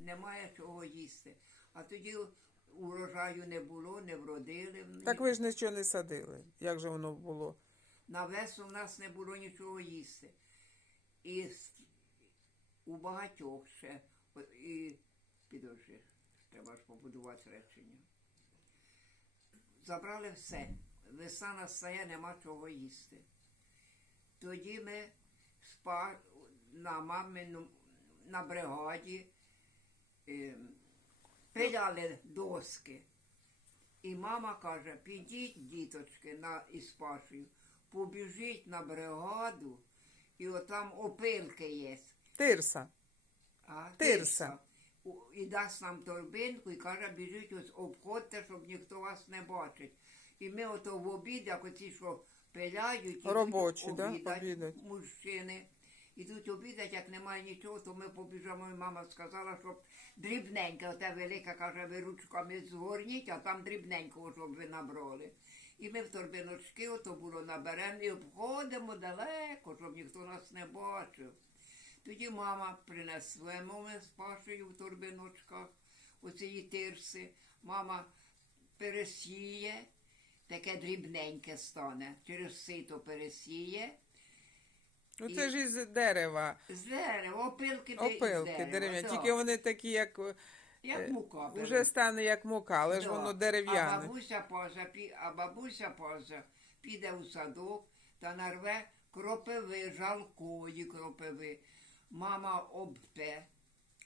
немає чого їсти. А тоді урожаю не було, не вродили. Так ви ж нічого не садили. Як же воно було? На весну в нас не було нічого їсти. І у багатьох ще. І підожди, треба ж побудувати речення. Забрали все. Весна настає, нема чого їсти. Тоді ми спа на мамину, на бригаді е, пиляли доски. І мама каже, підіть, діточки, на із Пашею, побіжіть на бригаду, і отам опилки є. Тирса. А, Тирса. І дасть нам торбинку і каже, біжіть, ось обходьте, щоб ніхто вас не бачить. І ми ото в обід, як оці, що пиляють, ідуть Робочі, да, обідать, обідать. мужчини. Ідуть обідать, як немає нічого, то ми побіжимо, і мама сказала, щоб дрібненько, оте велика, каже, ви ручками згорніть, а там дрібненького, щоб ви набрали. І ми в торбиночки, ото було наберемо і обходимо далеко, щоб ніхто нас не бачив. Тоді мама принесла ми з Пашею в торбиночках оцієї тирси. Мама пересіє, таке дрібненьке стане, через сито пересіє. Ну І- це ж із дерева. З дерева, опилки, де- з Опилки дерева, дерев'яні. Тільки вони такі, як е, як мука. вже бере. стане як мука, але ж Да. воно А дерев'яне. бабуся поза, пі- а бабуся поза піде у садок та нарве кропиви, жалкої кропиви. Мама обте,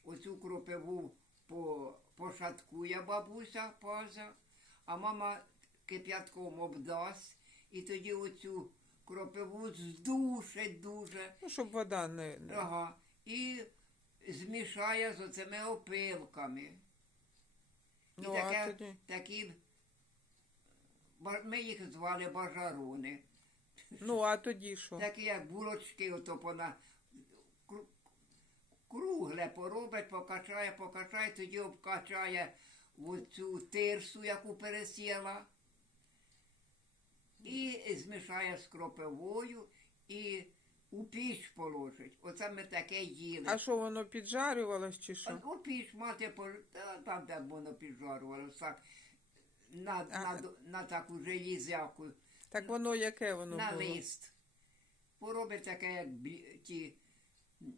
оцю кропиву по, пошаткує бабуся поза, а мама кип'ятком обдасть, і тоді оцю кропиву здушить дуже. Ну, щоб вода не. Ага. І змішає з оцими опилками. І Ну, а таке, тоді? такі, ба- ми їх звали бажарони. Ну, а тоді що? Такі як булочки, ото кру- кругле поробить, покачає, покачає, тоді обкачає в оцю тирсу, яку пересіла, змішає з кропивою і у піч положить. Оце ми таке їли. А що воно піджарювалось чи що? А У піч мати пож- та там, де воно піджарувалося, так, на, А- на, на таку желізяку, Так воно яке воно на було? лист. Поробить таке, як бі- ті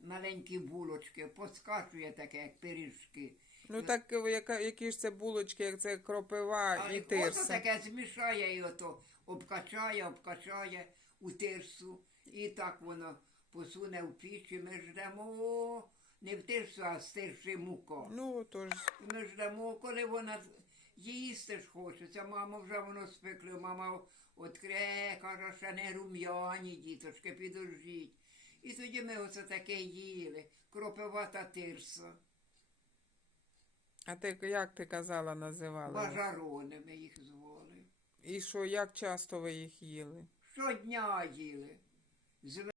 маленькі булочки, поскачує таке, як пиріжки. Ну так яка, які ж це булочки, як це кропива і ото тирса. таке змішає і ото обкачає, обкачає у тирсу. І так воно посуне в піч, і ми ждемо о, не в тирсу, а з тирси муко. Ну, то ж. Ми ждемо, коли вона їсти ж хочеться. Мама вже воно спекли, мама відкриє, каже, ще не рум'яні, діточки, підождіть. І тоді ми оце таке їли, кропивата тирса, А ти як ти казала, називали? Бажаронами їх звали. І що, як часто ви їх їли? Щодня їли. З